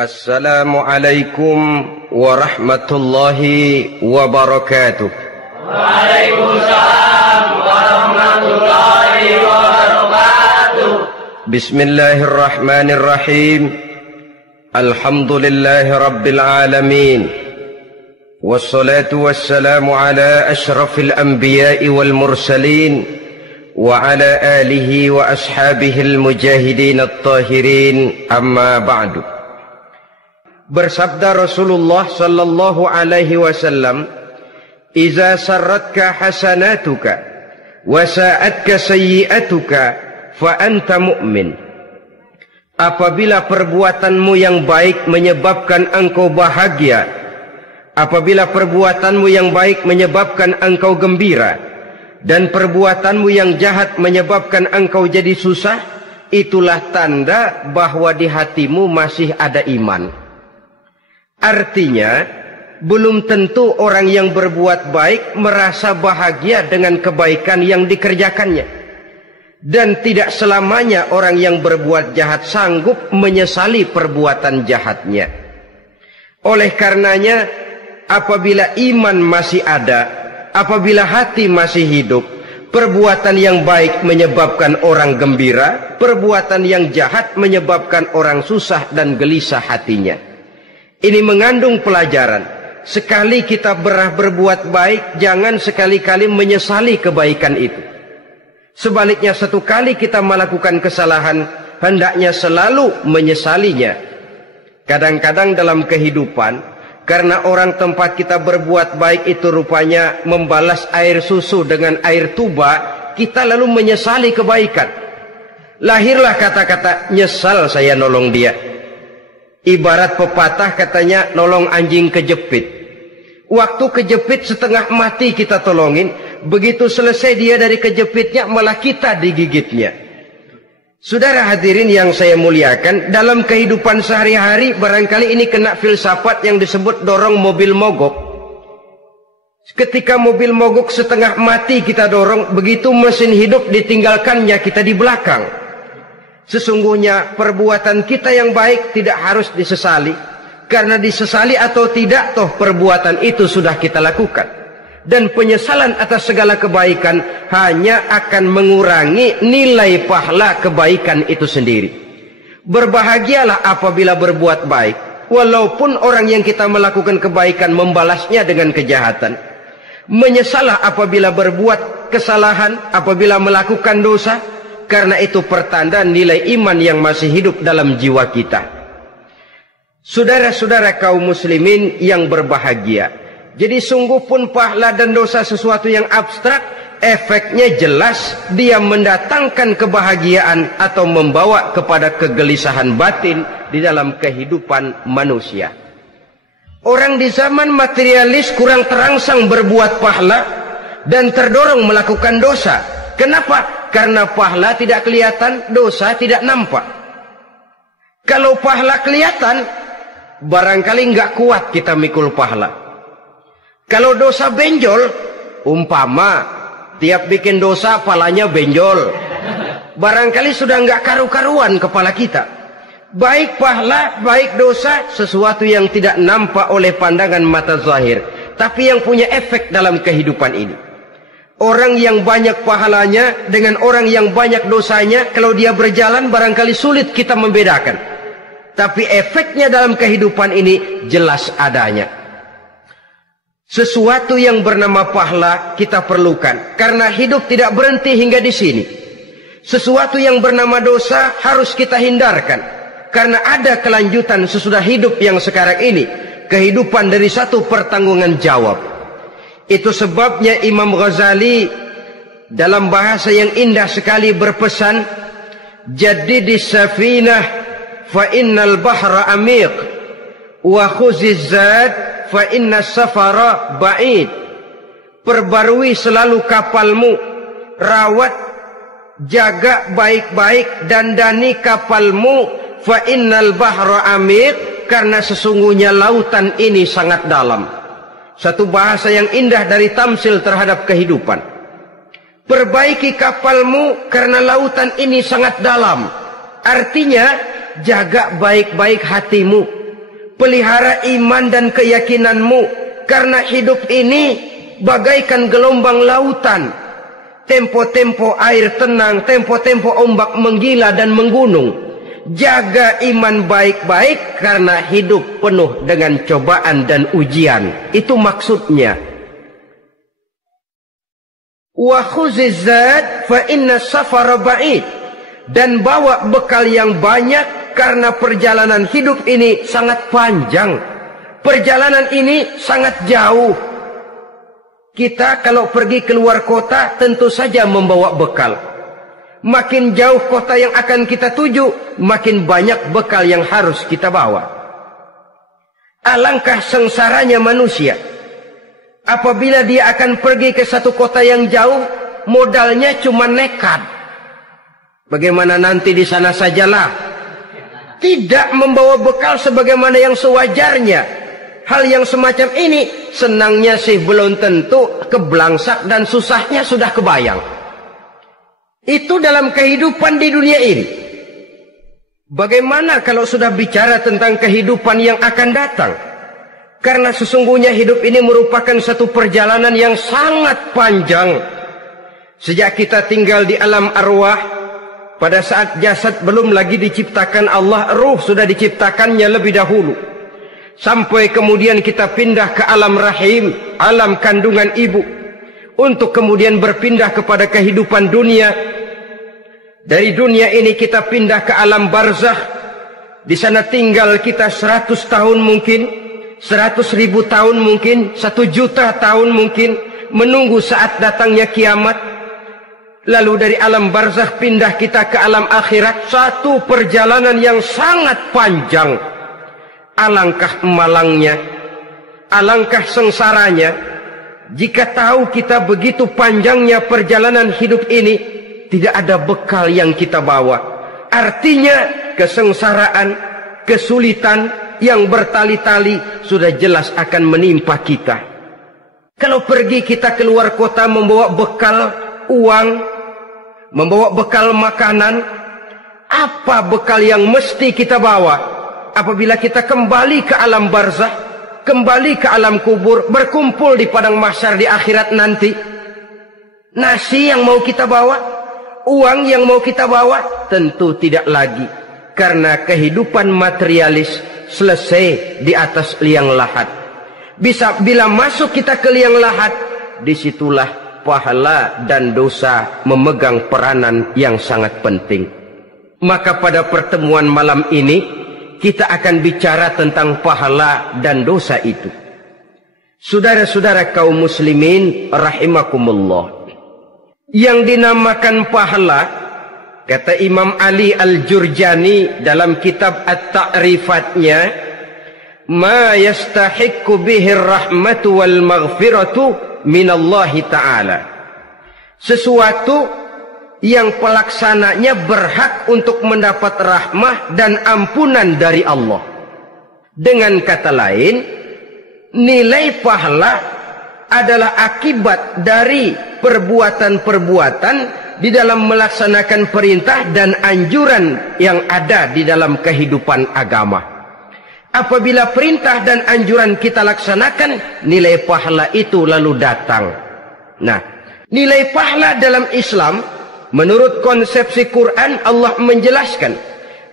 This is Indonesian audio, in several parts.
Assalamualaikum warahmatullahi wabarakatuh. Waalaikumsalam warahmatullahi wabarakatuh. Bismillahirrahmanirrahim. Alhamdulillahi rabbil alamin. Wassalatu wassalamu ala ashrafil anbiya'i wal mursalin wa ala alihi wa ashabihil mujahidin at-tahirin, amma ba'du. Bersabda Rasulullah sallallahu alaihi wasallam, "Iza sarratka hasanatuka wa sa'atka sayyi'atuka fa anta mu'min." Apabila perbuatanmu yang baik menyebabkan engkau bahagia, apabila perbuatanmu yang baik menyebabkan engkau gembira, dan perbuatanmu yang jahat menyebabkan engkau jadi susah, itulah tanda bahwa di hatimu masih ada iman. Artinya, belum tentu orang yang berbuat baik merasa bahagia dengan kebaikan yang dikerjakannya. Dan tidak selamanya orang yang berbuat jahat sanggup menyesali perbuatan jahatnya. Oleh karenanya, apabila iman masih ada, apabila hati masih hidup, perbuatan yang baik menyebabkan orang gembira, perbuatan yang jahat menyebabkan orang susah dan gelisah hatinya. Ini mengandung pelajaran. Sekali kita berbuat baik, jangan sekali-kali menyesali kebaikan itu. Sebaliknya, satu kali kita melakukan kesalahan, hendaknya selalu menyesalinya. Kadang-kadang dalam kehidupan, karena orang tempat kita berbuat baik itu rupanya membalas air susu dengan air tuba, kita lalu menyesali kebaikan. Lahirlah kata-kata, "Nyesal saya nolong dia." Ibarat pepatah katanya, nolong anjing kejepit. Waktu kejepit setengah mati kita tolongin, begitu selesai dia dari kejepitnya malah kita digigitnya. Saudara hadirin yang saya muliakan, dalam kehidupan sehari-hari barangkali ini kena filsafat yang disebut dorong mobil mogok. Ketika mobil mogok setengah mati kita dorong, begitu mesin hidup ditinggalkannya kita di belakang. Sesungguhnya perbuatan kita yang baik tidak harus disesali, karena disesali atau tidak, toh perbuatan itu sudah kita lakukan. Dan penyesalan atas segala kebaikan hanya akan mengurangi nilai pahala kebaikan itu sendiri. Berbahagialah apabila berbuat baik, walaupun orang yang kita melakukan kebaikan membalasnya dengan kejahatan. Menyesalah apabila berbuat kesalahan, apabila melakukan dosa, karena itu pertanda nilai iman yang masih hidup dalam jiwa kita. Saudara-saudara kaum muslimin yang berbahagia, jadi sungguh pun pahala dan dosa sesuatu yang abstrak, efeknya jelas dia mendatangkan kebahagiaan atau membawa kepada kegelisahan batin di dalam kehidupan manusia. Orang di zaman materialis kurang terangsang berbuat pahala dan terdorong melakukan dosa. Kenapa? Karena pahala tidak kelihatan, dosa tidak nampak. Kalau pahala kelihatan, barangkali nggak kuat kita mikul pahala. Kalau dosa benjol, umpama tiap bikin dosa palanya benjol, barangkali sudah nggak karu-karuan kepala kita. Baik pahala, baik dosa, sesuatu yang tidak nampak oleh pandangan mata zahir, tapi yang punya efek dalam kehidupan ini. Orang yang banyak pahalanya dengan orang yang banyak dosanya, kalau dia berjalan barangkali sulit kita membedakan. Tapi efeknya dalam kehidupan ini jelas adanya. Sesuatu yang bernama pahala kita perlukan, karena hidup tidak berhenti hingga di sini. Sesuatu yang bernama dosa harus kita hindarkan, karena ada kelanjutan sesudah hidup yang sekarang ini. Kehidupan dari satu pertanggungan jawab. Itu sebabnya Imam Ghazali dalam bahasa yang indah sekali berpesan, "Jaddidis safinah fa innal bahra amiq wa khuziz zad fa innas safara ba'id." Perbarui selalu kapalmu, rawat, jaga baik-baik, dandani kapalmu, fa innal bahra amiq, karena sesungguhnya lautan ini sangat dalam. Satu bahasa yang indah dari tamsil terhadap kehidupan. Perbaiki kapalmu karena lautan ini sangat dalam. Artinya, jaga baik-baik hatimu. Pelihara iman dan keyakinanmu, karena hidup ini bagaikan gelombang lautan. Tempo-tempo air tenang, tempo-tempo ombak menggila dan menggunung. Jaga iman baik-baik karena hidup penuh dengan cobaan dan ujian. Itu maksudnya. Wa khuziz zad fa inna safara ba'id. Dan bawa bekal yang banyak karena perjalanan hidup ini sangat panjang. Perjalanan ini sangat jauh. Kita kalau pergi keluar kota tentu saja membawa bekal. Makin jauh kota yang akan kita tuju, makin banyak bekal yang harus kita bawa. Alangkah sengsaranya manusia apabila dia akan pergi ke satu kota yang jauh, modalnya cuma nekat. Bagaimana nanti di sana sajalah. Tidak membawa bekal sebagaimana yang sewajarnya. Hal yang semacam ini senangnya sih belum tentu, keblangsak dan susahnya sudah kebayang. Itu dalam kehidupan di dunia ini. Bagaimana kalau sudah bicara tentang kehidupan yang akan datang? Karena sesungguhnya hidup ini merupakan satu perjalanan yang sangat panjang. Sejak kita tinggal di alam arwah, pada saat jasad belum lagi diciptakan Allah, ruh sudah diciptakannya lebih dahulu. Sampai kemudian kita pindah ke alam rahim, alam kandungan ibu. Untuk kemudian berpindah kepada kehidupan dunia. Dari dunia ini kita pindah ke alam barzakh. Di sana tinggal kita 100 tahun mungkin, 100.000 tahun mungkin, 1 juta tahun mungkin, menunggu saat datangnya kiamat. Lalu dari alam barzakh pindah kita ke alam akhirat. Satu perjalanan yang sangat panjang. Alangkah malangnya, alangkah sengsaranya jika tahu kita begitu panjangnya perjalanan hidup ini, tidak ada bekal yang kita bawa. Artinya kesengsaraan, kesulitan yang bertali-tali sudah jelas akan menimpa kita. Kalau pergi kita keluar kota membawa bekal uang, membawa bekal makanan, apa bekal yang mesti kita bawa? Apabila kita kembali ke alam barzakh, kembali ke alam kubur, berkumpul di padang mahsyar di akhirat nanti, nasi yang mau kita bawa, uang yang mau kita bawa, tentu tidak lagi. Karena kehidupan materialis selesai di atas liang lahat. Bila masuk kita ke liang lahat, disitulah pahala dan dosa memegang peranan yang sangat penting. Maka pada pertemuan malam ini kita akan bicara tentang pahala dan dosa itu. Saudara-saudara kaum muslimin rahimakumullah, yang dinamakan pahala, kata Imam Ali Al-Jurjani dalam kitab At-Ta'rifatnya, ma yastahiqqu bihi ar-rahmatu wal maghfiratu minallahi ta'ala. Sesuatu yang pelaksananya berhak untuk mendapat rahmah dan ampunan dari Allah. Dengan kata lain, nilai pahala adalah akibat dari perbuatan-perbuatan di dalam melaksanakan perintah dan anjuran yang ada di dalam kehidupan agama. Apabila perintah dan anjuran kita laksanakan, nilai pahala itu lalu datang. Nah, nilai pahala dalam Islam, menurut konsepsi Quran, Allah menjelaskan,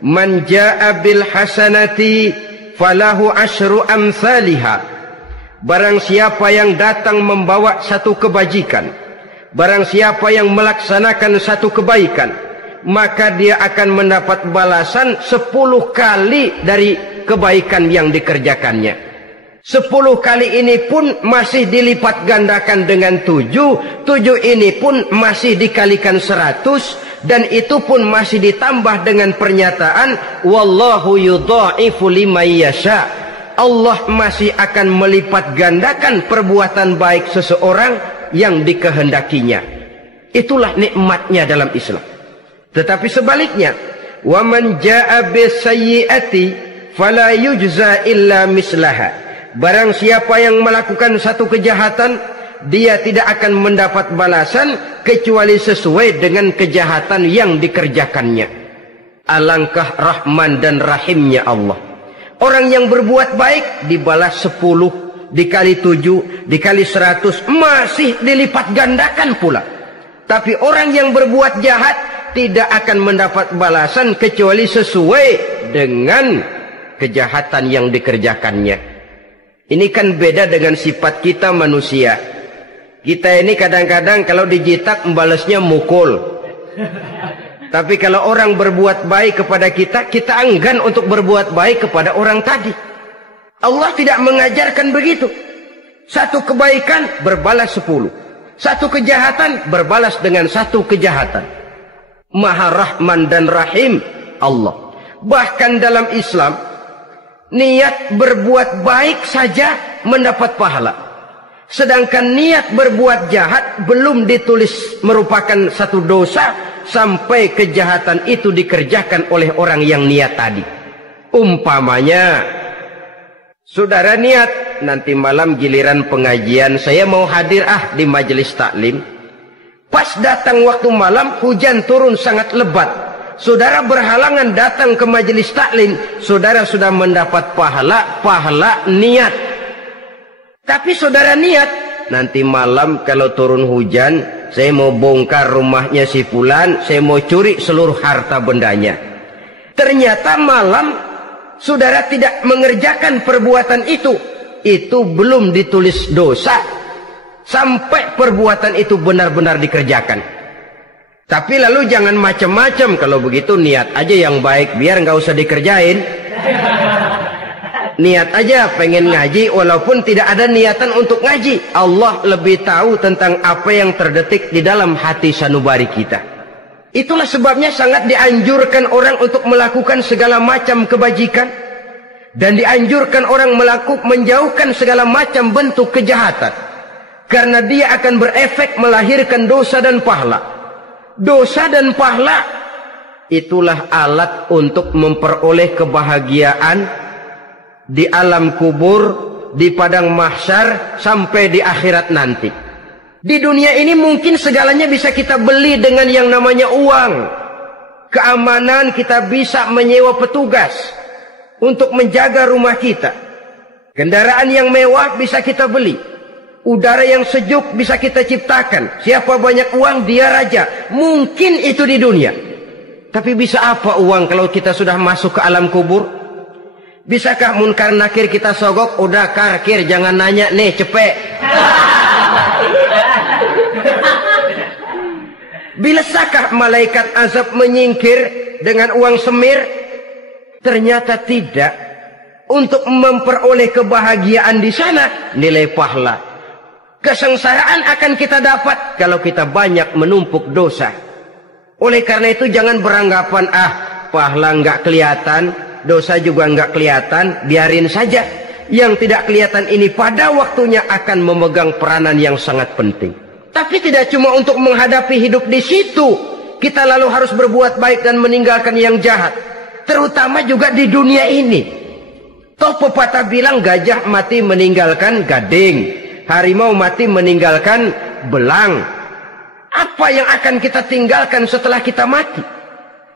man jaa bil hasanati falahu asyru amsalihha. Barang siapa yang datang membawa satu kebajikan, barang siapa yang melaksanakan satu kebaikan, maka dia akan mendapat balasan 10 kali dari kebaikan yang dikerjakannya. 10 kali ini pun masih dilipat gandakan dengan 7. 7 ini pun masih dikalikan 100. Dan itu pun masih ditambah dengan pernyataan, wallahu yudha'ifu liman yasha. Allah masih akan melipat gandakan perbuatan baik seseorang yang dikehendakinya. Itulah nikmatnya dalam Islam. Tetapi sebaliknya, wa man jaa'a bisayyi'ati fala yujza illa mislaha. Barang siapa yang melakukan satu kejahatan, dia tidak akan mendapat balasan kecuali sesuai dengan kejahatan yang dikerjakannya. Alangkah rahman dan rahimnya Allah. Orang yang berbuat baik dibalas 10, dikali 7, dikali 100, masih dilipat gandakan pula. Tapi orang yang berbuat jahat tidak akan mendapat balasan kecuali sesuai dengan kejahatan yang dikerjakannya. Ini kan beda dengan sifat kita manusia. Kita ini kadang-kadang kalau dijitak membalasnya mukul. Tapi kalau orang berbuat baik kepada kita, kita enggan untuk berbuat baik kepada orang tadi. Allah tidak mengajarkan begitu. Satu kebaikan berbalas 10. Satu kejahatan berbalas dengan satu kejahatan. Maha Rahman dan Rahim Allah. Bahkan dalam Islam, niat berbuat baik saja mendapat pahala. Sedangkan niat berbuat jahat belum ditulis merupakan satu dosa sampai kejahatan itu dikerjakan oleh orang yang niat tadi. Umpamanya, saudara niat nanti malam giliran pengajian saya mau hadir di majelis taklim. Pas datang waktu malam hujan turun sangat lebat. Saudara berhalangan datang ke majelis taklim, saudara sudah mendapat pahala niat. Tapi saudara niat nanti malam kalau turun hujan, saya mau bongkar rumahnya si fulan, saya mau curi seluruh harta bendanya. Ternyata malam saudara tidak mengerjakan perbuatan itu belum ditulis dosa sampai perbuatan itu benar-benar dikerjakan. Tapi lalu jangan macam-macam. Kalau begitu niat aja yang baik, biar nggak usah dikerjain. Niat aja pengen ngaji walaupun tidak ada niatan untuk ngaji. Allah lebih tahu tentang apa yang terdetik di dalam hati sanubari kita. Itulah sebabnya sangat dianjurkan orang untuk melakukan segala macam kebajikan, dan dianjurkan orang menjauhkan segala macam bentuk kejahatan, karena dia akan berefek melahirkan dosa dan pahala. Dosa dan pahala itulah alat untuk memperoleh kebahagiaan di alam kubur, di padang mahsyar, sampai di akhirat nanti. Di dunia ini mungkin segalanya bisa kita beli dengan yang namanya uang. Keamanan kita bisa menyewa petugas untuk menjaga rumah kita. Kendaraan yang mewah bisa kita beli. Udara yang sejuk bisa kita ciptakan. Siapa banyak uang dia raja. Mungkin itu di dunia. Tapi bisa apa uang kalau kita sudah masuk ke alam kubur? Bisakah munkar nakir kita sogok? Udah karkir, jangan nanya nih, cepet. Bisakah malaikat azab menyingkir dengan uang semir? Ternyata tidak. Untuk memperoleh kebahagiaan di sana, nilai pahala. Kesengsaraan akan kita dapat kalau kita banyak menumpuk dosa. Oleh karena itu jangan beranggapan pahala nggak kelihatan, dosa juga nggak kelihatan, biarin saja. Yang tidak kelihatan ini pada waktunya akan memegang peranan yang sangat penting. Tapi tidak cuma untuk menghadapi hidup di situ kita lalu harus berbuat baik dan meninggalkan yang jahat. Terutama juga di dunia ini. Toh pepatah bilang gajah mati meninggalkan gading, harimau mati meninggalkan belang. Apa yang akan kita tinggalkan setelah kita mati?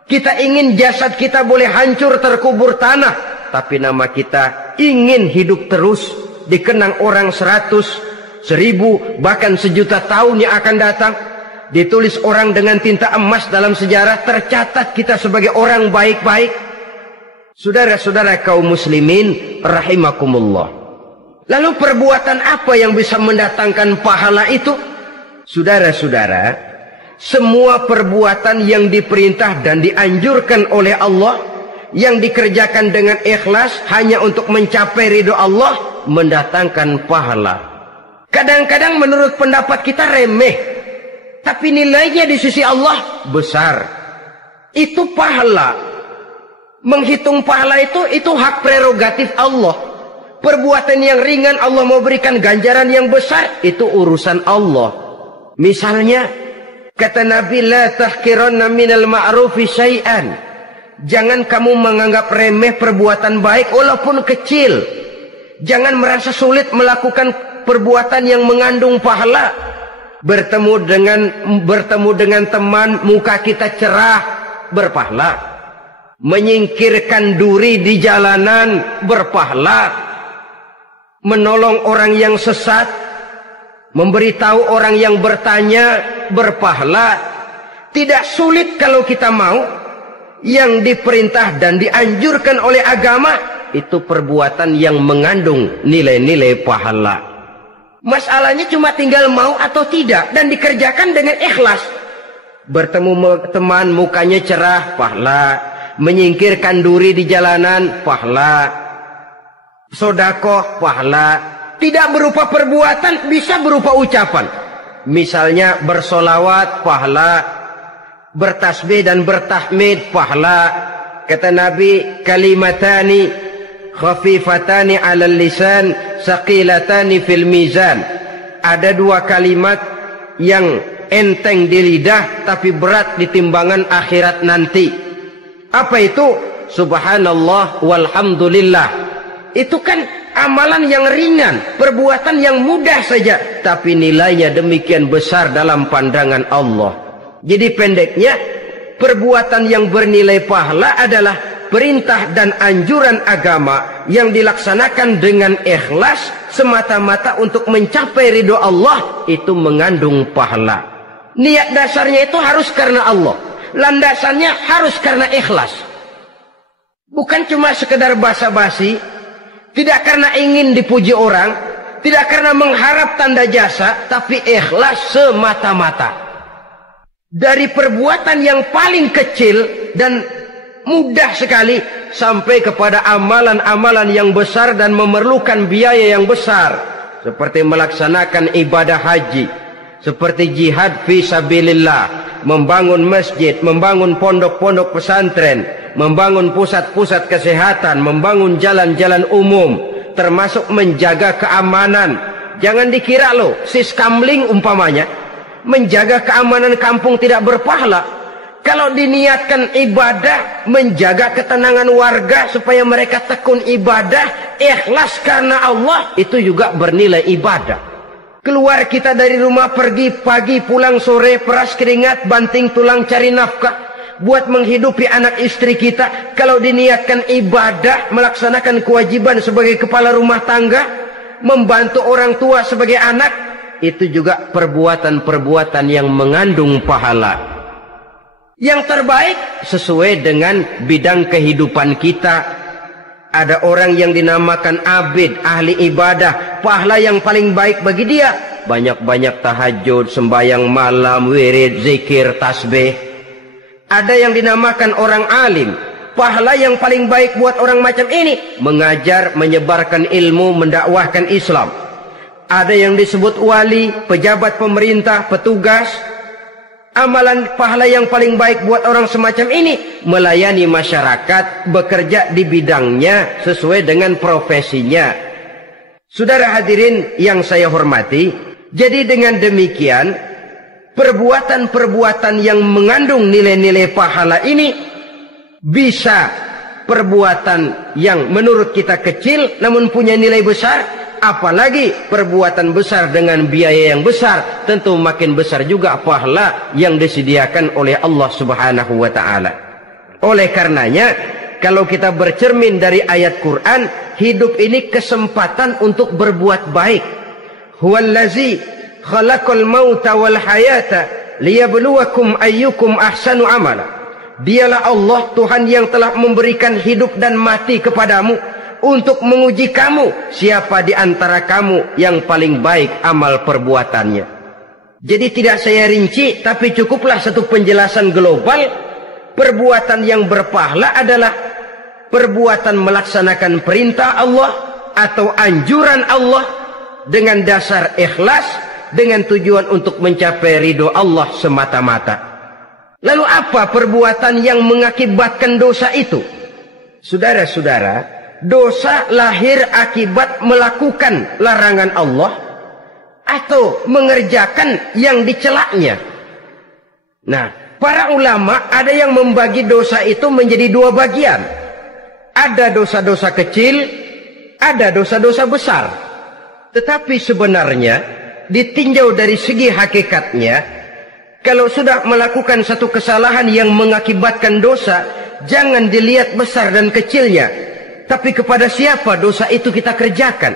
Kita ingin jasad kita boleh hancur terkubur tanah, tapi nama kita ingin hidup terus, dikenang orang 100, 1000, bahkan 1.000.000 tahun yang akan datang. Ditulis orang dengan tinta emas dalam sejarah, tercatat kita sebagai orang baik-baik. Saudara-saudara kaum muslimin rahimakumullah. Lalu perbuatan apa yang bisa mendatangkan pahala itu? Saudara-saudara, semua perbuatan yang diperintah dan dianjurkan oleh Allah, yang dikerjakan dengan ikhlas hanya untuk mencapai ridho Allah, mendatangkan pahala. Kadang-kadang menurut pendapat kita remeh, tapi nilainya di sisi Allah besar. Itu pahala. Menghitung pahala itu hak prerogatif Allah. Perbuatan yang ringan Allah mau berikan ganjaran yang besar, itu urusan Allah. Misalnya, kata Nabi, la tahkiranna minal ma'rufi syai'an. Jangan kamu menganggap remeh perbuatan baik walaupun kecil. Jangan merasa sulit melakukan perbuatan yang mengandung pahala. Bertemu dengan teman, muka kita cerah, berpahala. menyingkirkan duri di jalanan berpahala, menolong orang yang sesat, memberitahu orang yang bertanya berpahala. Tidak sulit kalau kita mau. Yang diperintah dan dianjurkan oleh agama itu perbuatan yang mengandung nilai-nilai pahala. Masalahnya cuma tinggal mau atau tidak dan dikerjakan dengan ikhlas. Bertemu teman mukanya cerah, pahala. Menyingkirkan duri di jalanan, pahala. Sedekah, pahala. Tidak berupa perbuatan, bisa berupa ucapan. Misalnya bersolawat, pahala. Bertasbih dan bertahmid, pahala. Kata Nabi, kalimatani khafifatani 'alal lisan, saqilatani fil mizan. Ada dua kalimat yang enteng di lidah tapi berat di timbangan akhirat nanti. Apa itu? Subhanallah walhamdulillah. Itu kan amalan yang ringan, perbuatan yang mudah saja, tapi nilainya demikian besar dalam pandangan Allah. Jadi pendeknya, perbuatan yang bernilai pahala adalah perintah dan anjuran agama yang dilaksanakan dengan ikhlas semata-mata untuk mencapai ridho Allah, itu mengandung pahala. Niat dasarnya itu harus karena Allah, landasannya harus karena ikhlas. Bukan cuma sekedar basa-basi, tidak karena ingin dipuji orang, tidak karena mengharap tanda jasa, tapi ikhlas semata-mata. Dari perbuatan yang paling kecil dan mudah sekali sampai kepada amalan-amalan yang besar dan memerlukan biaya yang besar, seperti melaksanakan ibadah haji, seperti jihad fi sabilillah, membangun masjid, membangun pondok-pondok pesantren, membangun pusat-pusat kesehatan, membangun jalan-jalan umum, termasuk menjaga keamanan. Jangan dikira loh, siskamling umpamanya, menjaga keamanan kampung tidak berpahala. Kalau diniatkan ibadah, menjaga ketenangan warga supaya mereka tekun ibadah, ikhlas karena Allah, itu juga bernilai ibadah. Keluar kita dari rumah, pergi pagi, pulang sore, peras keringat, banting tulang cari nafkah buat menghidupi anak istri kita. Kalau diniatkan ibadah, melaksanakan kewajiban sebagai kepala rumah tangga, membantu orang tua sebagai anak, itu juga perbuatan-perbuatan yang mengandung pahala. Yang terbaik sesuai dengan bidang kehidupan kita. Ada orang yang dinamakan abid, ahli ibadah, pahala yang paling baik bagi dia banyak-banyak tahajud, sembahyang malam, wirid, zikir, tasbih. Ada yang dinamakan orang alim, pahala yang paling baik buat orang macam ini mengajar, menyebarkan ilmu, mendakwahkan Islam. Ada yang disebut wali, pejabat pemerintah, petugas. Amalan pahala yang paling baik buat orang semacam ini melayani masyarakat, bekerja di bidangnya sesuai dengan profesinya. Saudara hadirin yang saya hormati, jadi dengan demikian perbuatan-perbuatan yang mengandung nilai-nilai pahala ini bisa perbuatan yang menurut kita kecil namun punya nilai besar. Apalagi perbuatan besar dengan biaya yang besar, tentu makin besar juga pahala yang disediakan oleh Allah Subhanahu wa ta'ala. Oleh karenanya, kalau kita bercermin dari ayat Quran, hidup ini kesempatan untuk berbuat baik. Huwallazi khalaqal mauta wal hayata liyabluwakum ayyukum ahsanu amala. Dialah Allah, Tuhan yang telah memberikan hidup dan mati kepadamu untuk menguji kamu, siapa di antara kamu yang paling baik amal perbuatannya. Jadi tidak saya rinci, tapi cukuplah satu penjelasan global. Perbuatan yang berpahala adalah perbuatan melaksanakan perintah Allah atau anjuran Allah dengan dasar ikhlas, dengan tujuan untuk mencapai ridho Allah semata-mata. Lalu apa perbuatan yang mengakibatkan dosa itu? Saudara-saudara, dosa lahir akibat melakukan larangan Allah atau mengerjakan yang dicelaknya. Nah, para ulama ada yang membagi dosa itu menjadi dua bagian. Ada dosa-dosa kecil, ada dosa-dosa besar. Tetapi sebenarnya ditinjau dari segi hakikatnya, kalau sudah melakukan satu kesalahan yang mengakibatkan dosa, jangan dilihat besar dan kecilnya, tapi kepada siapa dosa itu kita kerjakan.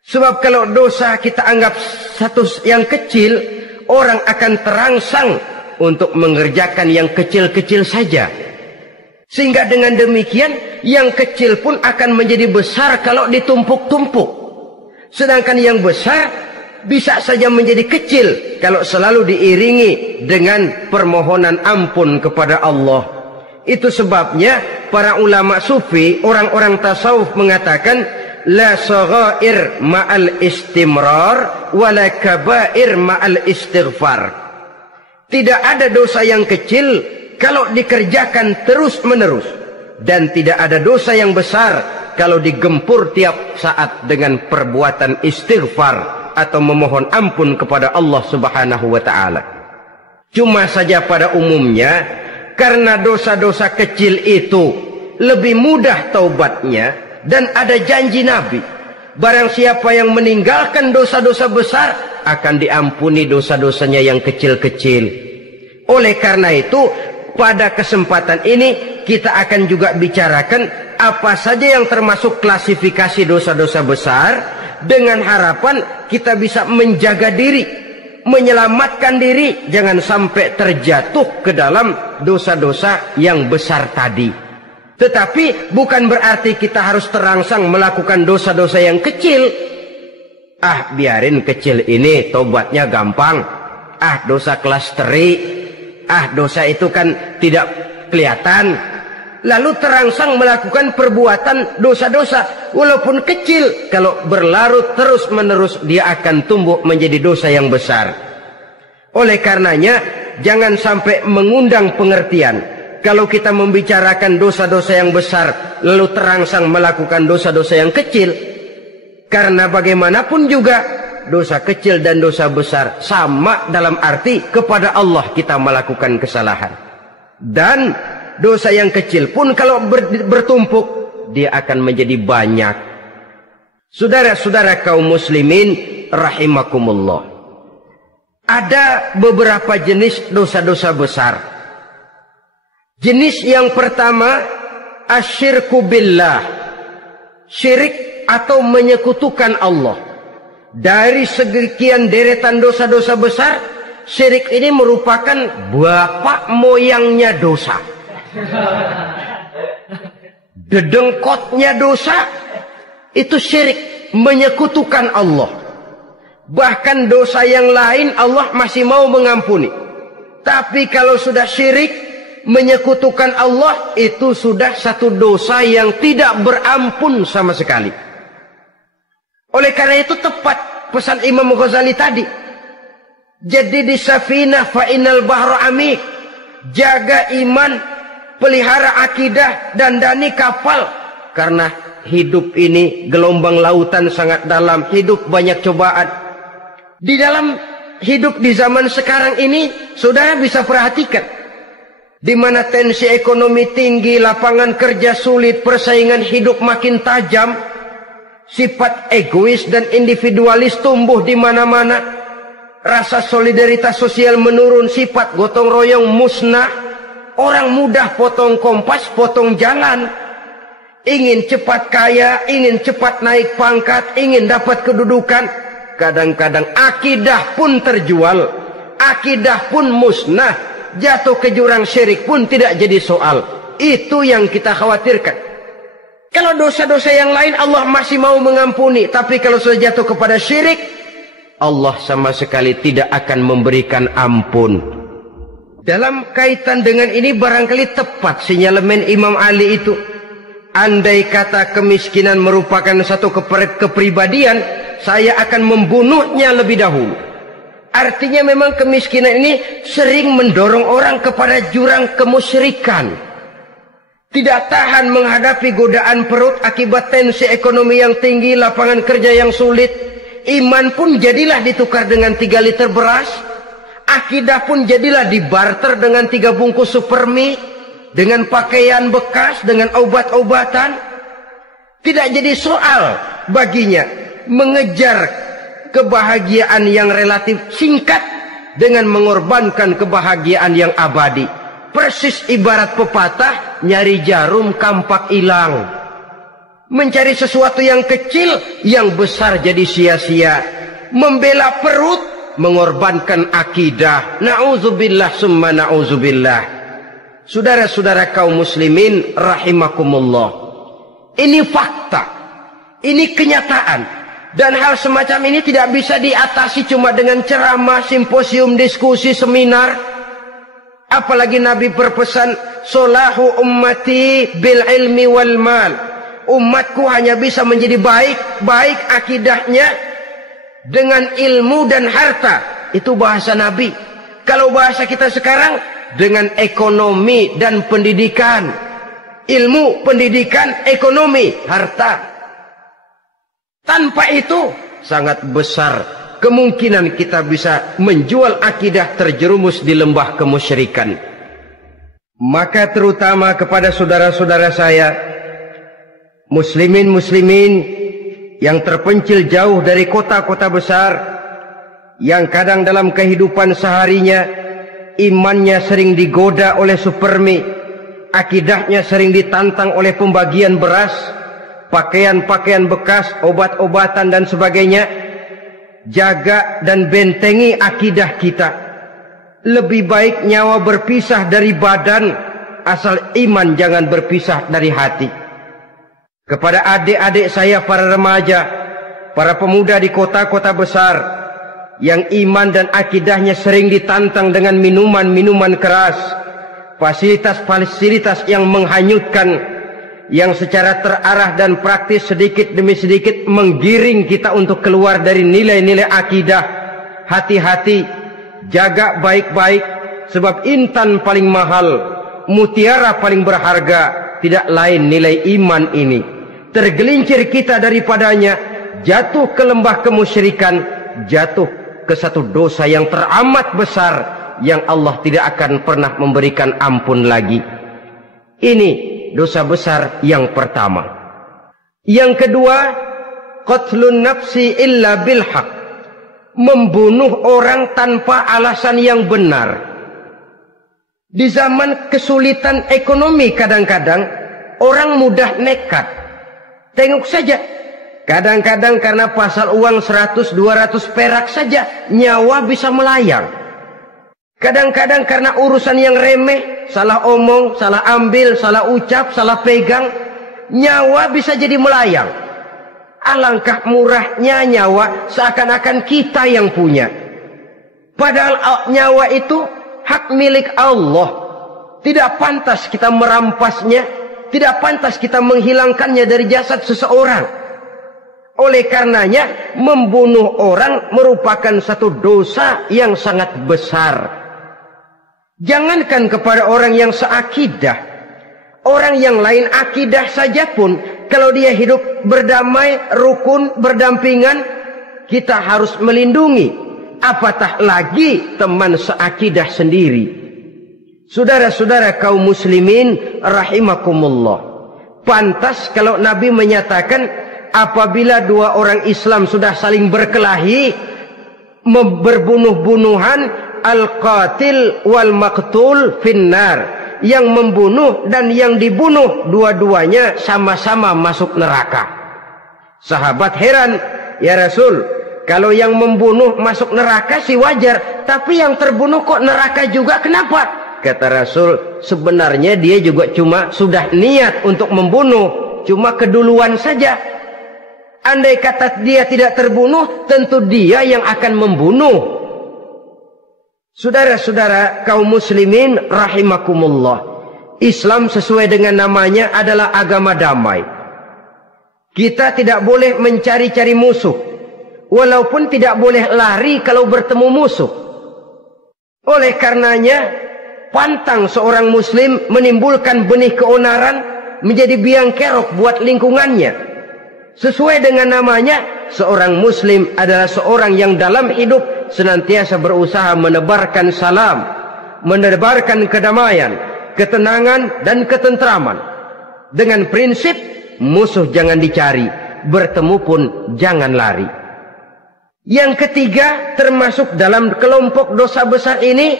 Sebab kalau dosa kita anggap satu yang kecil, orang akan terangsang untuk mengerjakan yang kecil-kecil saja. Sehingga dengan demikian yang kecil pun akan menjadi besar kalau ditumpuk-tumpuk. Sedangkan yang besar bisa saja menjadi kecil kalau selalu diiringi dengan permohonan ampun kepada Allah. Itu sebabnya para ulama sufi, orang-orang tasawuf mengatakan la saghair ma'al istimrar wala kabair ma'al istighfar. Tidak ada dosa yang kecil kalau dikerjakan terus-menerus, dan tidak ada dosa yang besar kalau digempur tiap saat dengan perbuatan istighfar atau memohon ampun kepada Allah Subhanahu wa taala. Cuma saja pada umumnya karena dosa-dosa kecil itu lebih mudah taubatnya, dan ada janji Nabi, barang siapa yang meninggalkan dosa-dosa besar akan diampuni dosa-dosanya yang kecil-kecil. Oleh karena itu pada kesempatan ini kita akan juga bicarakan apa saja yang termasuk klasifikasi dosa-dosa besar, dengan harapan kita bisa menjaga diri, menyelamatkan diri, jangan sampai terjatuh ke dalam dosa-dosa yang besar tadi. Tetapi bukan berarti kita harus terangsang melakukan dosa-dosa yang kecil. Ah, biarin kecil ini, tobatnya gampang. Ah, dosa kelas teri. Ah, dosa itu kan tidak kelihatan. Lalu terangsang melakukan perbuatan dosa-dosa walaupun kecil, kalau berlarut terus-menerus dia akan tumbuh menjadi dosa yang besar. Oleh karenanya jangan sampai mengundang pengertian kalau kita membicarakan dosa-dosa yang besar lalu terangsang melakukan dosa-dosa yang kecil, karena bagaimanapun juga dosa kecil dan dosa besar sama dalam arti kepada Allah kita melakukan kesalahan. Dan dosa yang kecil pun kalau bertumpuk, dia akan menjadi banyak. Saudara-saudara kaum muslimin rahimakumullah, ada beberapa jenis dosa-dosa besar. Jenis yang pertama, asyirku billah, syirik atau menyekutukan Allah. Dari sekian deretan dosa-dosa besar, syirik ini merupakan bapak moyangnya dosa. Dedengkotnya dosa itu syirik, menyekutukan Allah. Bahkan dosa yang lain Allah masih mau mengampuni, tapi kalau sudah syirik, menyekutukan Allah, itu sudah satu dosa yang tidak berampun sama sekali. Oleh karena itu tepat pesan Imam Ghazali tadi, jadi di safinah fa innal bahra amik, jaga iman, pelihara akidah, dandani kapal, karena hidup ini gelombang lautan sangat dalam, hidup banyak cobaan. Di dalam hidup di zaman sekarang ini, saudara bisa perhatikan, di mana tensi ekonomi tinggi, lapangan kerja sulit, persaingan hidup makin tajam, sifat egois dan individualis tumbuh di mana-mana, rasa solidaritas sosial menurun, sifat gotong royong musnah. Orang mudah potong kompas, potong jalan. Ingin cepat kaya, ingin cepat naik pangkat, ingin dapat kedudukan. Kadang-kadang akidah pun terjual, akidah pun musnah, jatuh ke jurang syirik pun tidak jadi soal. Itu yang kita khawatirkan. Kalau dosa-dosa yang lain Allah masih mau mengampuni, tapi kalau sudah jatuh kepada syirik, Allah sama sekali tidak akan memberikan ampun. Dalam kaitan dengan ini barangkali tepat sinyalemen Imam Ali itu. Andai kata kemiskinan merupakan satu kepribadian, saya akan membunuhnya lebih dahulu. Artinya memang kemiskinan ini sering mendorong orang kepada jurang kemusyrikan. Tidak tahan menghadapi godaan perut akibat tensi ekonomi yang tinggi, lapangan kerja yang sulit. Iman pun jadilah ditukar dengan 3 liter beras. Akidah pun jadilah dibarter dengan 3 bungkus supermi, dengan pakaian bekas, dengan obat-obatan. Tidak jadi soal baginya mengejar kebahagiaan yang relatif singkat dengan mengorbankan kebahagiaan yang abadi. Persis ibarat pepatah, nyari jarum kampak hilang. Mencari sesuatu yang kecil, yang besar jadi sia-sia. Membela perut, mengorbankan akidah. Na'udzubillah summa na'udzubillah. Saudara-saudara kaum muslimin rahimakumullah. Ini fakta. Ini kenyataan. Dan hal semacam ini tidak bisa diatasi cuma dengan ceramah, simposium, diskusi, seminar. Apalagi Nabi berpesan, solahu ummati bil ilmi wal mal. Umatku hanya bisa menjadi baik akidahnya dengan ilmu dan harta. Itu bahasa Nabi. Kalau bahasa kita sekarang, dengan ekonomi dan pendidikan. Ilmu, pendidikan, ekonomi, harta. Tanpa itu sangat besar kemungkinan kita bisa menjual akidah terjerumus di lembah kemusyrikan. Maka terutama kepada saudara-saudara saya, muslimin yang terpencil jauh dari kota-kota besar, yang kadang dalam kehidupan seharinya imannya sering digoda oleh supermi, akidahnya sering ditantang oleh pembagian beras, pakaian-pakaian bekas, obat-obatan dan sebagainya. Jaga dan bentengi akidah kita. Lebih baik nyawa berpisah dari badan, asal iman jangan berpisah dari hati. Kepada adik-adik saya para remaja, para pemuda di kota-kota besar, yang iman dan akidahnya sering ditantang dengan minuman-minuman keras, fasilitas-fasilitas yang menghanyutkan, yang secara terarah dan praktis sedikit demi sedikit menggiring kita untuk keluar dari nilai-nilai akidah. Hati-hati, jaga baik-baik, sebab intan paling mahal, mutiara paling berharga, tidak lain nilai iman ini. Tergelincir kita daripadanya, jatuh ke lembah kemusyrikan, jatuh ke satu dosa yang teramat besar, yang Allah tidak akan pernah memberikan ampun lagi. Ini dosa besar yang pertama. Yang kedua, qatlun nafsi illa bil haq. Membunuh orang tanpa alasan yang benar. Di zaman kesulitan ekonomi kadang-kadang orang mudah nekat. Tengok saja, kadang-kadang karena pasal uang 100-200 perak saja nyawa bisa melayang. Kadang-kadang karena urusan yang remeh, salah omong, salah ambil, salah ucap, salah pegang, nyawa bisa jadi melayang. Alangkah murahnya nyawa, seakan-akan kita yang punya. Padahal nyawa itu hak milik Allah. Tidak pantas kita merampasnya, tidak pantas kita menghilangkannya dari jasad seseorang. Oleh karenanya, membunuh orang merupakan satu dosa yang sangat besar. Jangankan kepada orang yang seakidah, orang yang lain akidah saja pun, kalau dia hidup berdamai, rukun, berdampingan, kita harus melindungi. Apatah lagi teman seakidah sendiri. Saudara-saudara kaum muslimin rahimakumullah. Pantas kalau Nabi menyatakan, apabila dua orang Islam sudah saling berkelahi, berbunuh-bunuhan, al-qatil wal maqtul finnar, yang membunuh dan yang dibunuh dua-duanya sama-sama masuk neraka. Sahabat heran, ya Rasul, kalau yang membunuh masuk neraka sih wajar, tapi yang terbunuh kok neraka juga, kenapa? Kata Rasul, sebenarnya dia juga cuma sudah niat untuk membunuh, cuma keduluan saja. Andai kata dia tidak terbunuh, tentu dia yang akan membunuh. Saudara-saudara kaum muslimin rahimakumullah, Islam sesuai dengan namanya adalah agama damai. Kita tidak boleh mencari-cari musuh, walaupun tidak boleh lari kalau bertemu musuh. Oleh karenanya, pantang seorang muslim menimbulkan benih keonaran menjadi biang kerok buat lingkungannya. Sesuai dengan namanya, seorang muslim adalah seorang yang dalam hidup senantiasa berusaha menebarkan salam, menebarkan kedamaian, ketenangan dan ketentraman. Dengan prinsip musuh jangan dicari, bertemu pun jangan lari. Yang ketiga, termasuk dalam kelompok dosa besar ini,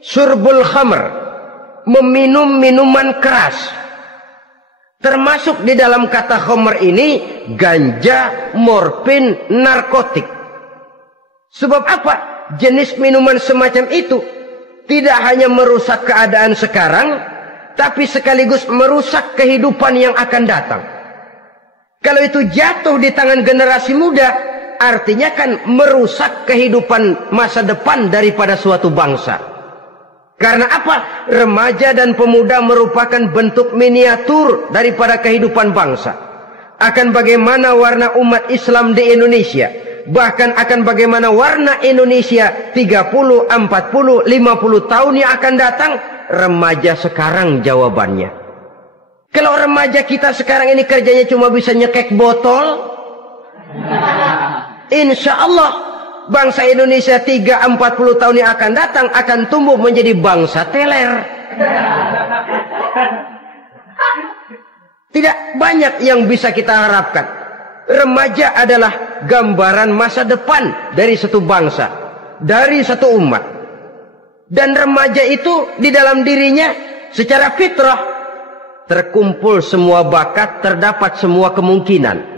syurbul khamr, meminum minuman keras. Termasuk di dalam kata khamr ini ganja, morfin, narkotik. Sebab apa? Jenis minuman semacam itu tidak hanya merusak keadaan sekarang, tapi sekaligus merusak kehidupan yang akan datang. Kalau itu jatuh di tangan generasi muda, artinya kan merusak kehidupan masa depan daripada suatu bangsa. Karena apa? Remaja dan pemuda merupakan bentuk miniatur daripada kehidupan bangsa. Akan bagaimana warna umat Islam di Indonesia, bahkan akan bagaimana warna Indonesia 30, 40, 50 tahun yang akan datang, remaja sekarang jawabannya. Kalau remaja kita sekarang ini kerjanya cuma bisa nyekek botol, insya Allah bangsa Indonesia 30-40 tahun yang akan datang akan tumbuh menjadi bangsa teler. Tidak banyak yang bisa kita harapkan. Remaja adalah gambaran masa depan dari satu bangsa, dari satu umat. Dan remaja itu di dalam dirinya secara fitrah terkumpul semua bakat, terdapat semua kemungkinan.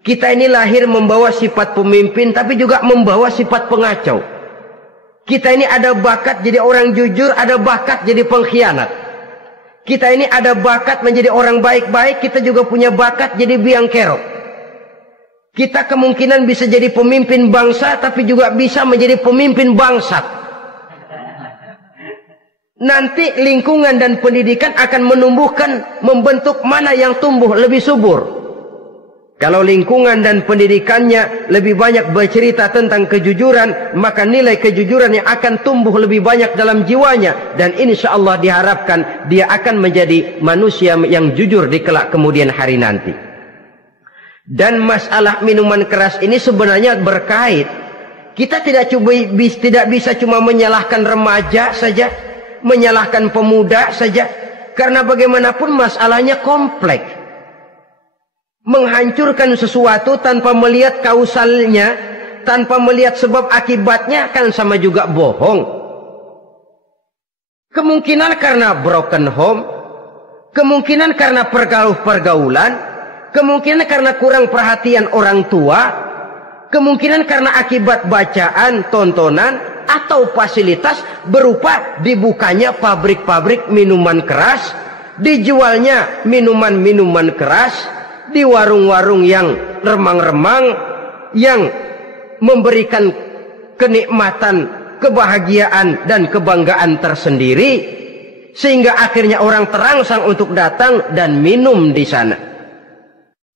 Kita ini lahir membawa sifat pemimpin, tapi juga membawa sifat pengacau. Kita ini ada bakat jadi orang jujur, ada bakat jadi pengkhianat. Kita ini ada bakat menjadi orang baik-baik, kita juga punya bakat jadi biang kerok. Kita kemungkinan bisa jadi pemimpin bangsa, tapi juga bisa menjadi pemimpin bangsat. Nanti lingkungan dan pendidikan akan menumbuhkan, membentuk mana yang tumbuh lebih subur. Kalau lingkungan dan pendidikannya lebih banyak bercerita tentang kejujuran, maka nilai kejujuran yang akan tumbuh lebih banyak dalam jiwanya. Dan insya Allah diharapkan dia akan menjadi manusia yang jujur di kelak kemudian hari nanti. Dan masalah minuman keras ini sebenarnya berkait. Kita tidak bisa cuma menyalahkan remaja saja, menyalahkan pemuda saja. Karena bagaimanapun masalahnya kompleks. Menghancurkan sesuatu tanpa melihat kausalnya, tanpa melihat sebab akibatnya, kan sama juga bohong. Kemungkinan karena broken home, kemungkinan karena pergaulan, kemungkinan karena kurang perhatian orang tua, kemungkinan karena akibat bacaan, tontonan, atau fasilitas berupa dibukanya pabrik-pabrik minuman keras, dijualnya minuman-minuman keras, di warung-warung yang remang-remang, yang memberikan kenikmatan, kebahagiaan dan kebanggaan tersendiri, sehingga akhirnya orang terangsang untuk datang dan minum di sana.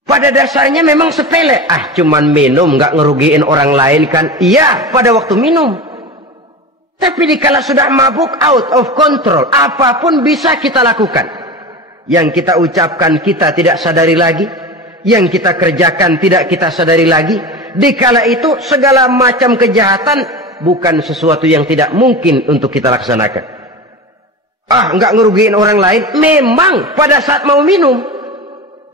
Pada dasarnya memang sepele, cuman minum, nggak ngerugiin orang lain kan? Iya, pada waktu minum. Tapi dikala sudah mabuk, out of control, apapun bisa kita lakukan. Yang kita ucapkan kita tidak sadari lagi, yang kita kerjakan tidak kita sadari lagi. Dikala itu segala macam kejahatan bukan sesuatu yang tidak mungkin untuk kita laksanakan. Nggak ngerugiin orang lain, memang pada saat mau minum.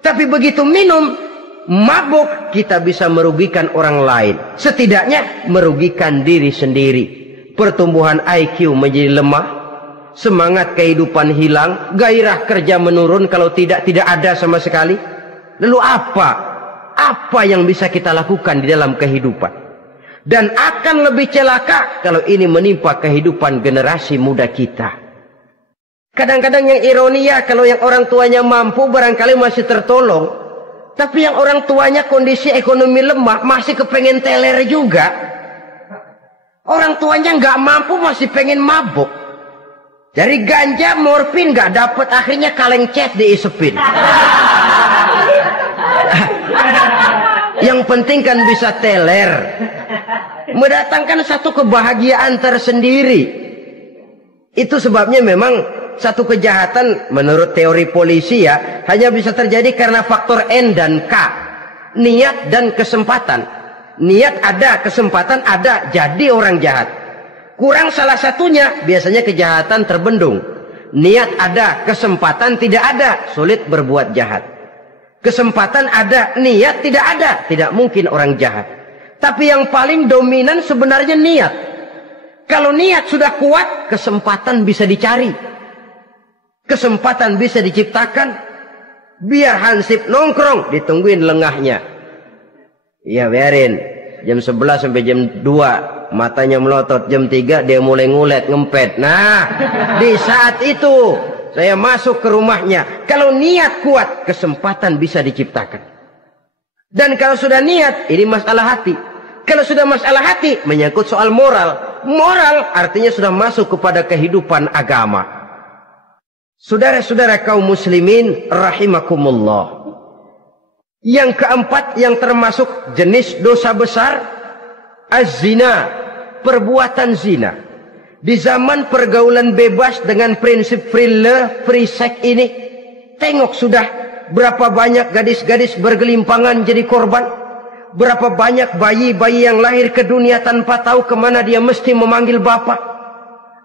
Tapi begitu minum, mabuk, kita bisa merugikan orang lain. Setidaknya merugikan diri sendiri. Pertumbuhan IQ menjadi lemah, semangat kehidupan hilang, gairah kerja menurun, kalau tidak ada sama sekali. Lalu apa yang bisa kita lakukan di dalam kehidupan? Dan akan lebih celaka kalau ini menimpa kehidupan generasi muda kita. Kadang-kadang yang ironi ya, kalau yang orang tuanya mampu barangkali masih tertolong, tapi yang orang tuanya kondisi ekonomi lemah masih kepengen teler juga. Orang tuanya nggak mampu masih pengen mabuk. Dari ganja, morfin nggak dapat, akhirnya kaleng cet diisepin. Yang penting kan bisa teler, mendatangkan satu kebahagiaan tersendiri. Itu sebabnya memang satu kejahatan menurut teori polisi ya, hanya bisa terjadi karena faktor N dan K, niat dan kesempatan. Niat ada, kesempatan ada, jadi orang jahat. Kurang salah satunya, biasanya kejahatan terbendung. Niat ada, kesempatan tidak ada, sulit berbuat jahat. Kesempatan ada, niat tidak ada, tidak mungkin orang jahat. Tapi yang paling dominan sebenarnya niat. Kalau niat sudah kuat, kesempatan bisa dicari. Kesempatan bisa diciptakan. Biar Hansip nongkrong, ditungguin lengahnya. Iya biarin. Jam 11 sampai jam 2. Matanya melotot. Jam 3 dia mulai ngulet, ngempet. Nah, di saat itu saya masuk ke rumahnya. Kalau niat kuat, kesempatan bisa diciptakan. Dan kalau sudah niat, ini masalah hati. Kalau sudah masalah hati, menyangkut soal moral. Moral artinya sudah masuk kepada kehidupan agama. Saudara-saudara kaum muslimin rahimakumullah. Yang keempat yang termasuk jenis dosa besar, az-zina, perbuatan zina. Di zaman pergaulan bebas dengan prinsip free love, free sex ini, tengok sudah berapa banyak gadis-gadis bergelimpangan jadi korban. Berapa banyak bayi-bayi yang lahir ke dunia tanpa tahu kemana dia mesti memanggil bapak.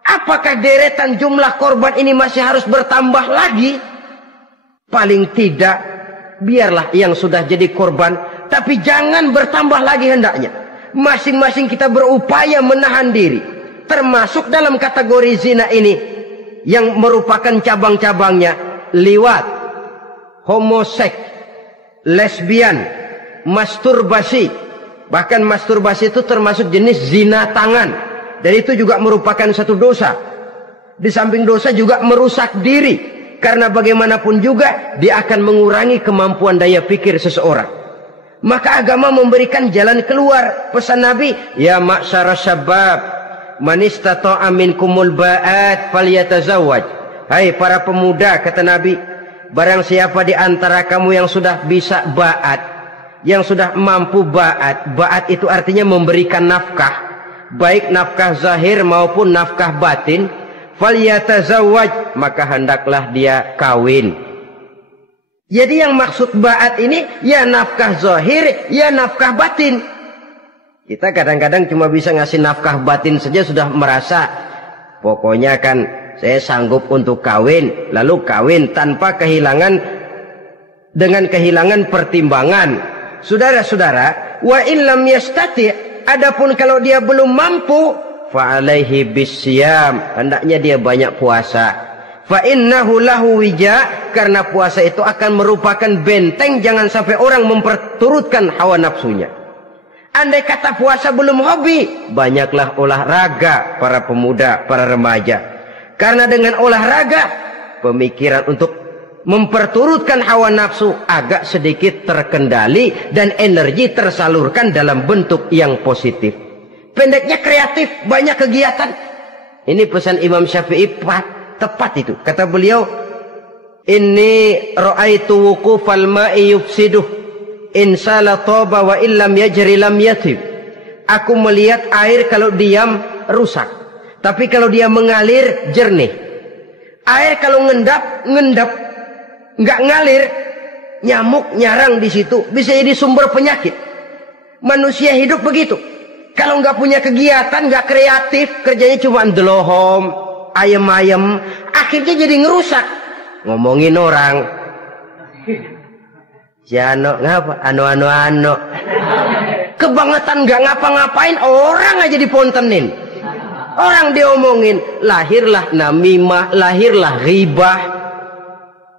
Apakah deretan jumlah korban ini masih harus bertambah lagi? Paling tidak, biarlah yang sudah jadi korban, tapi jangan bertambah lagi hendaknya. Masing-masing kita berupaya menahan diri. Termasuk dalam kategori zina ini, yang merupakan cabang-cabangnya, liwat, homoseks, lesbian, masturbasi. Bahkan masturbasi itu termasuk jenis zina tangan. Dan itu juga merupakan satu dosa. Di samping dosa juga merusak diri. Karena bagaimanapun juga dia akan mengurangi kemampuan daya pikir seseorang. Maka agama memberikan jalan keluar. Pesan Nabi, ya ma'syara syabab, man istata'a minkumul ba'at falyatazawwaj. Hai para pemuda, kata Nabi, barang siapa di antara kamu yang sudah bisa ba'at, yang sudah mampu ba'at. Ba'at itu artinya memberikan nafkah. Baik nafkah zahir maupun nafkah batin, falyatazawwaj, maka hendaklah dia kawin. Jadi yang maksud ba'at ini ya nafkah zahir, ya nafkah batin. Kita kadang-kadang cuma bisa ngasih nafkah batin saja sudah merasa pokoknya kan saya sanggup untuk kawin, lalu kawin tanpa kehilangan, dengan kehilangan pertimbangan. Saudara-saudara, wa illam yastati', adapun kalau dia belum mampu, fa alaihi bisyam, hendaknya dia banyak puasa. Fa innahu lahu wija, karena puasa itu akan merupakan benteng jangan sampai orang memperturutkan hawa nafsunya. Andai kata puasa belum hobi, banyaklah olahraga para pemuda, para remaja. Karena dengan olahraga, pemikiran untuk memperturutkan hawa nafsu agak sedikit terkendali dan energi tersalurkan dalam bentuk yang positif. Pendeknya kreatif, banyak kegiatan. Ini pesan Imam Syafi'i tepat itu. Kata beliau, inni ra'aitu wuqufal ma'i yufsiduh in sala taba wa illam yajri lam yatib. Aku melihat air kalau diam rusak, tapi kalau dia mengalir jernih. Air kalau ngendap, nggak ngalir, nyamuk nyarang di situ, bisa jadi sumber penyakit. Manusia hidup begitu. Kalau nggak punya kegiatan, nggak kreatif, kerjanya cuma ndelohom, ayam-ayam, akhirnya jadi ngerusak. Ngomongin orang, si Ano ngapa? Ano. Kebangetan nggak ngapa-ngapain, orang aja dipontenin. Orang diomongin, lahirlah namimah, lahirlah ghibah.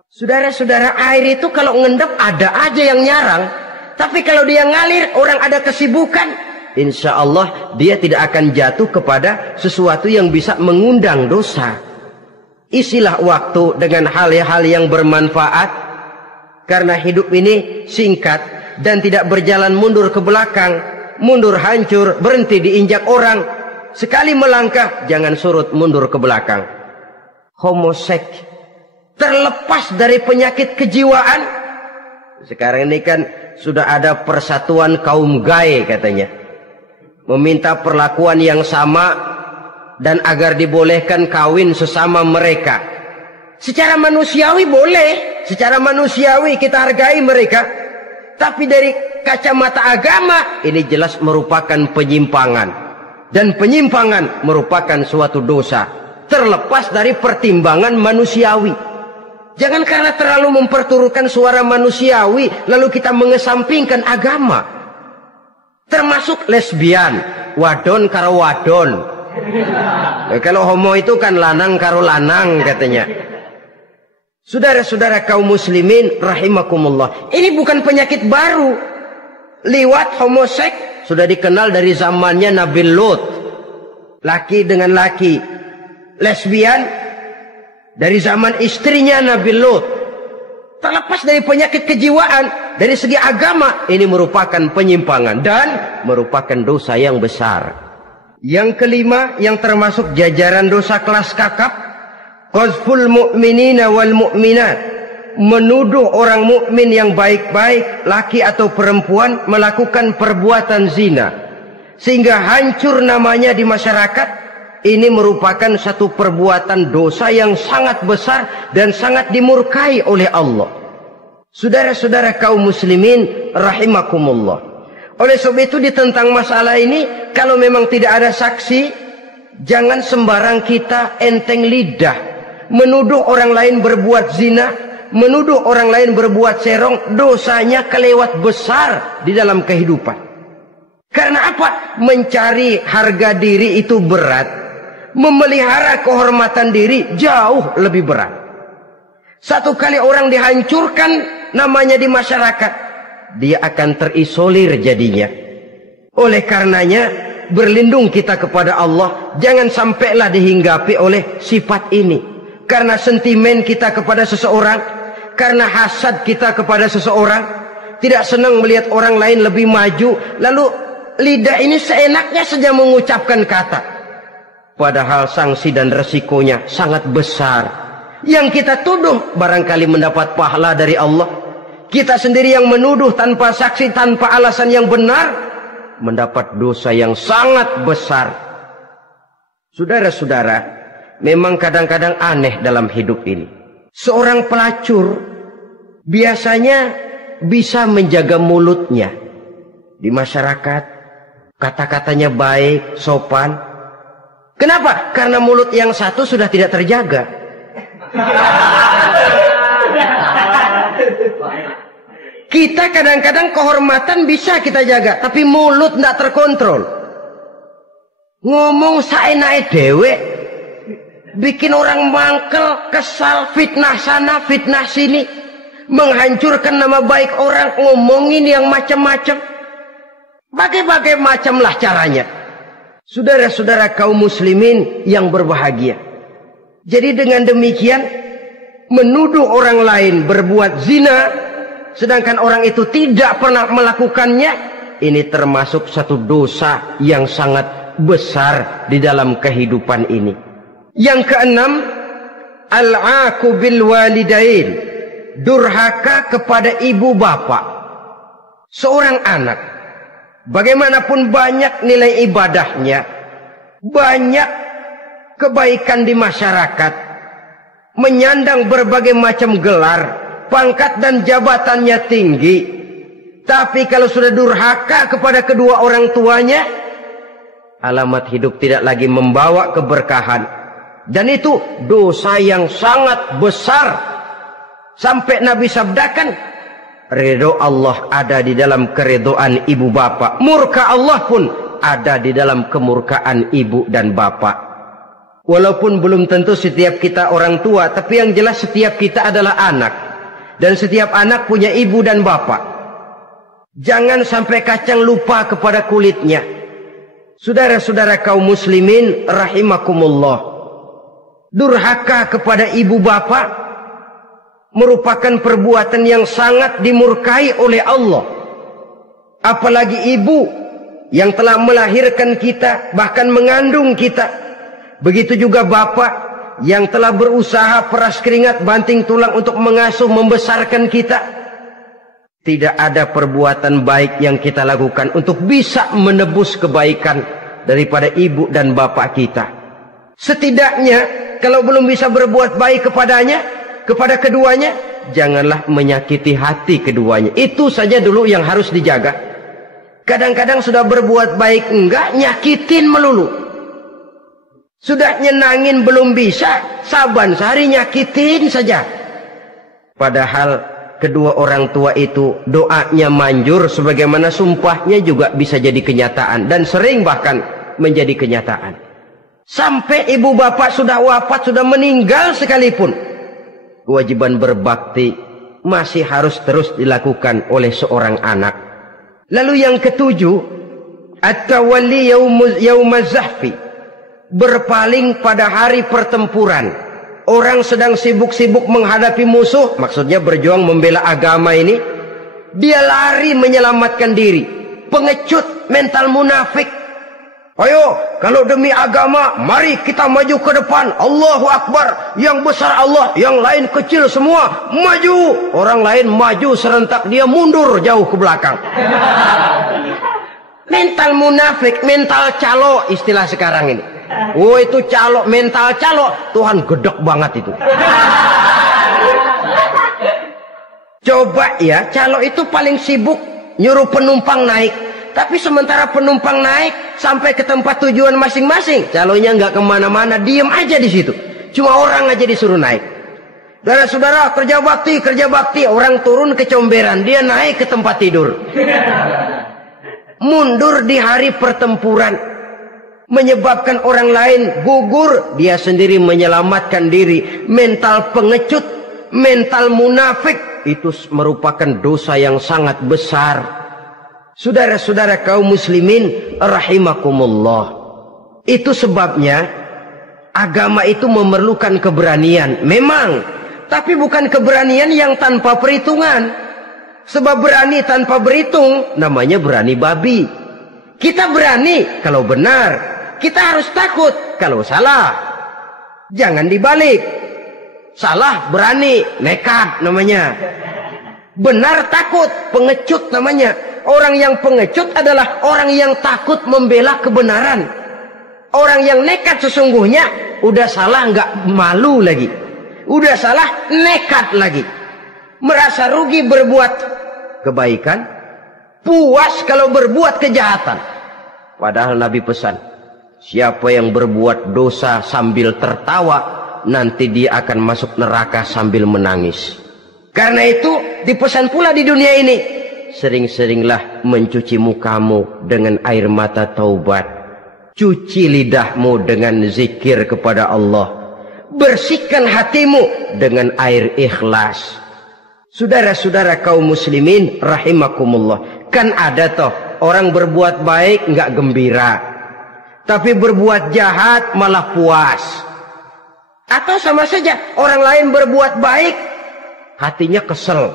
Saudara-saudara, air itu kalau ngendap ada aja yang nyarang. Tapi kalau dia ngalir, orang ada kesibukan, insya Allah dia tidak akan jatuh kepada sesuatu yang bisa mengundang dosa. Isilah waktu dengan hal-hal yang bermanfaat. Karena hidup ini singkat dan tidak berjalan mundur ke belakang. Mundur hancur, berhenti diinjak orang. Sekali melangkah, jangan surut mundur ke belakang. Homoseks, terlepas dari penyakit kejiwaan. Sekarang ini kan sudah ada persatuan kaum gay katanya, meminta perlakuan yang sama dan agar dibolehkan kawin sesama mereka. Secara manusiawi boleh, secara manusiawi kita hargai mereka. Tapi dari kacamata agama ini jelas merupakan penyimpangan, dan penyimpangan merupakan suatu dosa terlepas dari pertimbangan manusiawi. Jangan karena terlalu memperturutkan suara manusiawi lalu kita mengesampingkan agama. Termasuk lesbian, wadon karo wadon. Kalau homo itu kan lanang karo lanang katanya. Saudara-saudara kaum muslimin rahimakumullah, ini bukan penyakit baru. Liwat, homoseks sudah dikenal dari zamannya Nabi Lut. Laki dengan laki. Lesbian dari zaman istrinya Nabi Lut. Terlepas dari penyakit kejiwaan, dari segi agama, ini merupakan penyimpangan dan merupakan dosa yang besar. Yang kelima, yang termasuk jajaran dosa kelas kakap, qazful mu'minina wal mu'minat, menuduh orang mukmin yang baik-baik, laki atau perempuan, melakukan perbuatan zina sehingga hancur namanya di masyarakat. Ini merupakan satu perbuatan dosa yang sangat besar dan sangat dimurkai oleh Allah. Saudara-saudara kaum muslimin rahimakumullah. Oleh sebab itu tentang masalah ini, kalau memang tidak ada saksi, jangan sembarang kita enteng lidah menuduh orang lain berbuat zina, menuduh orang lain berbuat serong. Dosanya kelewat besar di dalam kehidupan. Karena apa? Mencari harga diri itu berat, memelihara kehormatan diri jauh lebih berat. Satu kali orang dihancurkan namanya di masyarakat, dia akan terisolir jadinya. Oleh karenanya, berlindung kita kepada Allah, jangan sampailah dihinggapi oleh sifat ini. Karena sentimen kita kepada seseorang, karena hasad kita kepada seseorang, tidak senang melihat orang lain lebih maju, lalu lidah ini seenaknya saja mengucapkan kata. Padahal sanksi dan resikonya sangat besar. Yang kita tuduh barangkali mendapat pahala dari Allah. Kita sendiri yang menuduh tanpa saksi, tanpa alasan yang benar, mendapat dosa yang sangat besar. Saudara-saudara, memang kadang-kadang aneh dalam hidup ini. Seorang pelacur biasanya bisa menjaga mulutnya di masyarakat, kata-katanya baik, sopan. Kenapa? Karena mulut yang satu sudah tidak terjaga. Kita kadang-kadang kehormatan bisa kita jaga, tapi mulut tidak terkontrol. Ngomong saenake dewe, bikin orang mangkel, kesal, fitnah sana, fitnah sini, menghancurkan nama baik orang, ngomongin yang macam-macam. Bagai-bagai macamlah caranya. Saudara-saudara kaum muslimin yang berbahagia. Jadi dengan demikian, menuduh orang lain berbuat zina, sedangkan orang itu tidak pernah melakukannya, ini termasuk satu dosa yang sangat besar di dalam kehidupan ini. Yang keenam, al-'aqu bil walidain, durhaka kepada ibu bapak. Seorang anak, bagaimanapun banyak nilai ibadahnya, banyak kebaikan di masyarakat, menyandang berbagai macam gelar, pangkat dan jabatannya tinggi, tapi kalau sudah durhaka kepada kedua orang tuanya, alamat hidup tidak lagi membawa keberkahan. Dan itu dosa yang sangat besar. Sampai Nabi sabdakan, ridho Allah ada di dalam keridhaan ibu bapak. Murka Allah pun ada di dalam kemurkaan ibu dan bapak. Walaupun belum tentu setiap kita orang tua, tapi yang jelas setiap kita adalah anak. Dan setiap anak punya ibu dan bapak. Jangan sampai kacang lupa kepada kulitnya. Saudara-saudara kaum muslimin rahimakumullah. Durhaka kepada ibu bapak merupakan perbuatan yang sangat dimurkai oleh Allah. Apalagi ibu yang telah melahirkan kita, bahkan mengandung kita. Begitu juga bapak yang telah berusaha peras keringat banting tulang untuk mengasuh membesarkan kita. Tidak ada perbuatan baik yang kita lakukan untuk bisa menebus kebaikan daripada ibu dan bapak kita. Setidaknya kalau belum bisa berbuat baik kepadanya, kepada keduanya, janganlah menyakiti hati keduanya. Itu saja dulu yang harus dijaga. Kadang-kadang sudah berbuat baik enggak, nyakitin melulu. Sudah nyenangin belum bisa, saban sehari nyakitin saja. Padahal kedua orang tua itu doanya manjur, sebagaimana sumpahnya juga bisa jadi kenyataan. Dan sering bahkan menjadi kenyataan. Sampai ibu bapak sudah wafat, sudah meninggal sekalipun, kewajiban berbakti masih harus terus dilakukan oleh seorang anak. Lalu yang ketujuh, at-tawalli yaumaz zahfi, berpaling pada hari pertempuran. Orang sedang sibuk-sibuk menghadapi musuh, maksudnya berjuang membela agama ini, dia lari menyelamatkan diri. Pengecut, mental munafik. Ayo, kalau demi agama, mari kita maju ke depan. Allahu Akbar. Yang besar Allah, yang lain kecil semua. Maju. Orang lain maju serentak, dia mundur jauh ke belakang. Mental munafik, mental calo istilah sekarang ini. Oh, itu calo, mental calo. Tuhan gedek banget itu. Coba ya, calo itu paling sibuk nyuruh penumpang naik. Tapi sementara penumpang naik sampai ke tempat tujuan masing-masing, calonya nggak kemana-mana, diem aja di situ. Cuma orang aja disuruh naik. Saudara-saudara, kerja bakti, orang turun ke comberan, dia naik ke tempat tidur. Mundur di hari pertempuran, menyebabkan orang lain gugur, dia sendiri menyelamatkan diri. Mental pengecut, mental munafik, itu merupakan dosa yang sangat besar. Saudara-saudara kaum muslimin rahimakumullah. Itu sebabnya agama itu memerlukan keberanian. Memang, tapi bukan keberanian yang tanpa perhitungan. Sebab berani tanpa berhitung namanya berani babi. Kita berani kalau benar, kita harus takut kalau salah. Jangan dibalik. Salah berani, nekat namanya. Benar takut, pengecut namanya. Orang yang pengecut adalah orang yang takut membela kebenaran. Orang yang nekat sesungguhnya udah salah nggak malu lagi. Udah salah nekat lagi. Merasa rugi berbuat kebaikan, puas kalau berbuat kejahatan. Padahal Nabi pesan, siapa yang berbuat dosa sambil tertawa, nanti dia akan masuk neraka sambil menangis. Karena itu dipesan pula di dunia ini, sering-seringlah mencuci mukamu dengan air mata taubat. Cuci lidahmu dengan zikir kepada Allah. Bersihkan hatimu dengan air ikhlas. Saudara-saudara kaum muslimin rahimakumullah. Kan ada toh orang berbuat baik nggak gembira, tapi berbuat jahat malah puas. Atau sama saja orang lain berbuat baik, hatinya kesel.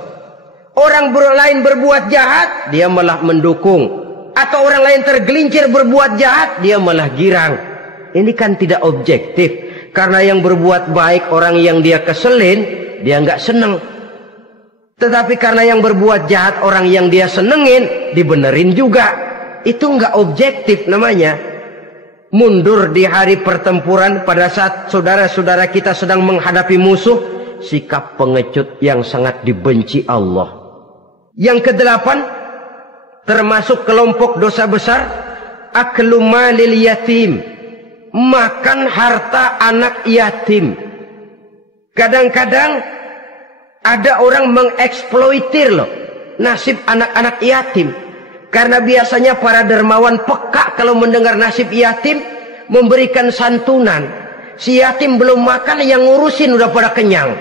Orang lain berbuat jahat, dia malah mendukung. Atau orang lain tergelincir berbuat jahat, dia malah girang. Ini kan tidak objektif. Karena yang berbuat baik, orang yang dia keselin, dia nggak seneng. Tetapi karena yang berbuat jahat, orang yang dia senengin, dibenerin juga. Itu nggak objektif namanya. Mundur di hari pertempuran pada saat saudara-saudara kita sedang menghadapi musuh, sikap pengecut yang sangat dibenci Allah. Yang kedelapan, termasuk kelompok dosa besar, aklu malil yatim, makan harta anak yatim. Kadang-kadang ada orang mengeksploitir loh nasib anak-anak yatim. Karena biasanya para dermawan peka kalau mendengar nasib yatim, memberikan santunan. Si yatim belum makan, yang ngurusin udah pada kenyang.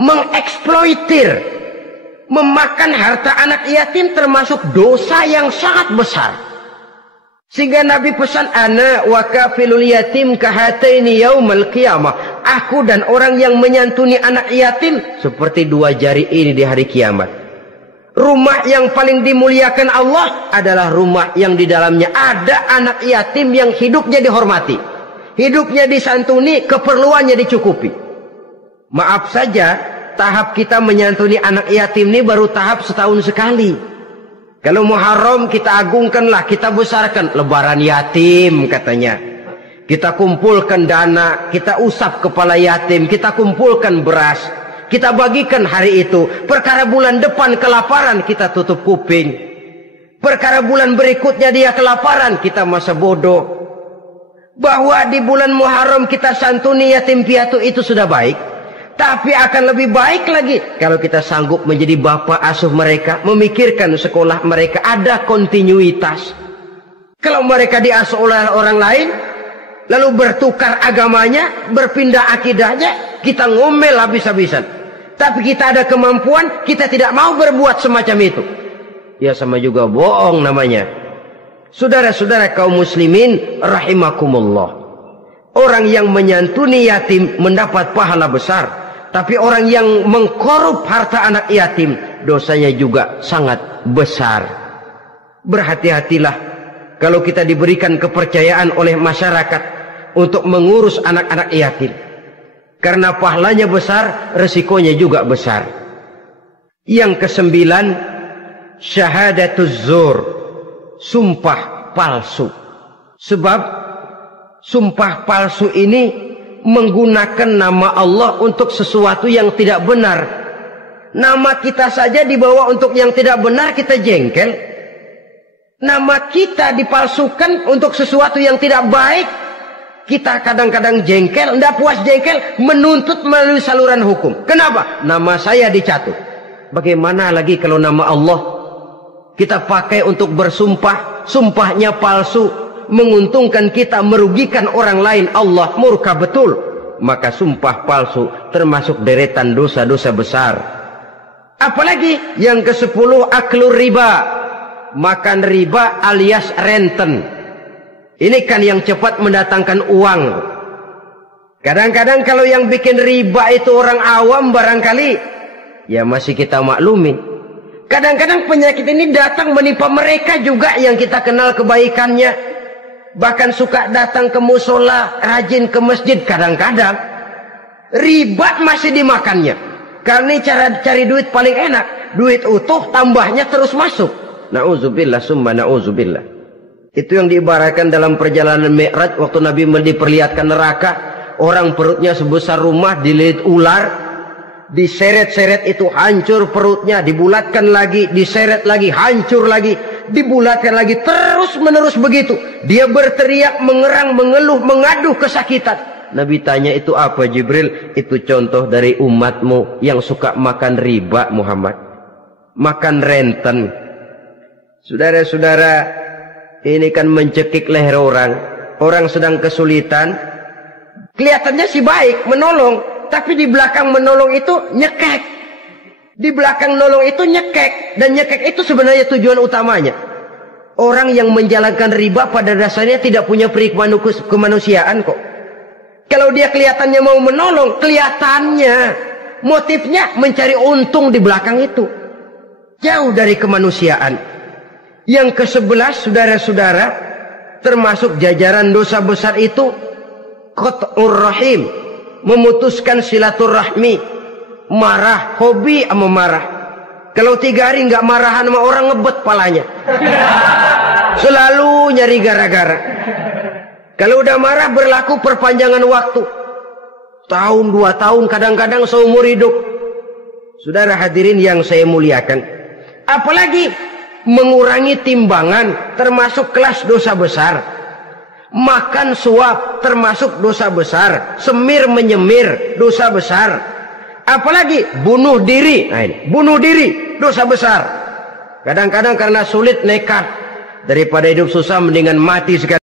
Mengeksploitir, memakan harta anak yatim termasuk dosa yang sangat besar. Sehingga Nabi pesan, ana wa kafilul yatim kahataini yaumal qiyamah. Aku dan orang yang menyantuni anak yatim seperti dua jari ini di hari kiamat. Rumah yang paling dimuliakan Allah adalah rumah yang di dalamnya ada anak yatim yang hidupnya dihormati, hidupnya disantuni, keperluannya dicukupi. Maaf saja, tahap kita menyantuni anak yatim ini baru tahap setahun sekali. Kalau Muharram kita agungkanlah, kita besarkan. Lebaran yatim katanya. Kita kumpulkan dana, kita usap kepala yatim, kita kumpulkan beras, kita bagikan hari itu. Perkara bulan depan kelaparan, kita tutup kuping. Perkara bulan berikutnya dia kelaparan, kita masa bodoh. Bahwa di bulan Muharram kita santuni yatim piatu itu sudah baik. Tapi akan lebih baik lagi kalau kita sanggup menjadi bapak asuh mereka, memikirkan sekolah mereka, ada kontinuitas. Kalau mereka diasuh oleh orang lain, lalu bertukar agamanya, berpindah akidahnya, kita ngomel habis-habisan. Tapi kita ada kemampuan, kita tidak mau berbuat semacam itu. Ya sama juga bohong namanya. Saudara-saudara kaum muslimin rahimakumullah. Orang yang menyantuni yatim mendapat pahala besar. Tapi orang yang mengkorup harta anak yatim, dosanya juga sangat besar. Berhati-hatilah kalau kita diberikan kepercayaan oleh masyarakat untuk mengurus anak-anak yatim. Karena pahalanya besar, resikonya juga besar. Yang kesembilan, syahadatuz zur, sumpah palsu. Sebab sumpah palsu ini menggunakan nama Allah untuk sesuatu yang tidak benar. Nama kita saja dibawa untuk yang tidak benar, kita jengkel. Nama kita dipalsukan untuk sesuatu yang tidak baik, kita kadang-kadang jengkel, tidak puas jengkel, menuntut melalui saluran hukum. Kenapa? Nama saya dicatut. Bagaimana lagi kalau nama Allah kita pakai untuk bersumpah, sumpahnya palsu, menguntungkan kita, merugikan orang lain, Allah murka betul. Maka sumpah palsu termasuk deretan dosa-dosa besar. Apalagi yang ke-10, aklur riba, makan riba alias renten. Ini kan yang cepat mendatangkan uang. Kadang-kadang kalau yang bikin riba itu orang awam barangkali, ya masih kita maklumi. Kadang-kadang penyakit ini datang menimpa mereka juga yang kita kenal kebaikannya. Bahkan suka datang ke musola, rajin ke masjid kadang-kadang. Riba masih dimakannya. Karena ini cara cari duit paling enak. Duit utuh, tambahnya terus masuk. Na'udzubillah summa na'udzubillah. Itu yang diibaratkan dalam perjalanan Mi'raj waktu Nabi diperlihatkan neraka. Orang perutnya sebesar rumah dililit ular, diseret-seret itu hancur perutnya, dibulatkan lagi, diseret lagi, hancur lagi, dibulatkan lagi, terus menerus begitu. Dia berteriak, mengerang, mengeluh, mengaduh kesakitan. Nabi tanya, itu apa Jibril? Itu contoh dari umatmu yang suka makan riba Muhammad, makan renten. Saudara-saudara, ini kan mencekik leher orang. Orang sedang kesulitan, kelihatannya sih baik, menolong. Tapi di belakang menolong itu nyekek. Di belakang nolong itu nyekek. Dan nyekek itu sebenarnya tujuan utamanya. Orang yang menjalankan riba pada dasarnya tidak punya peri kemanusiaan kok. Kalau dia kelihatannya mau menolong, kelihatannya motifnya mencari untung di belakang itu. Jauh dari kemanusiaan. Yang ke-11, saudara-saudara, termasuk jajaran dosa besar itu qat'ur rahim, memutuskan silaturahmi. Marah, hobi sama marah. Kalau 3 hari nggak marahan sama orang, ngebet palanya. Selalu nyari gara-gara. Kalau udah marah berlaku perpanjangan waktu. Tahun, 2 tahun, kadang-kadang seumur hidup. Saudara hadirin yang saya muliakan. Apalagi mengurangi timbangan termasuk kelas dosa besar. Makan suap termasuk dosa besar. Semir menyemir dosa besar. Apalagi bunuh diri. Nah ini, bunuh diri dosa besar. Kadang-kadang karena sulit nekat, daripada hidup susah mendingan mati sekali.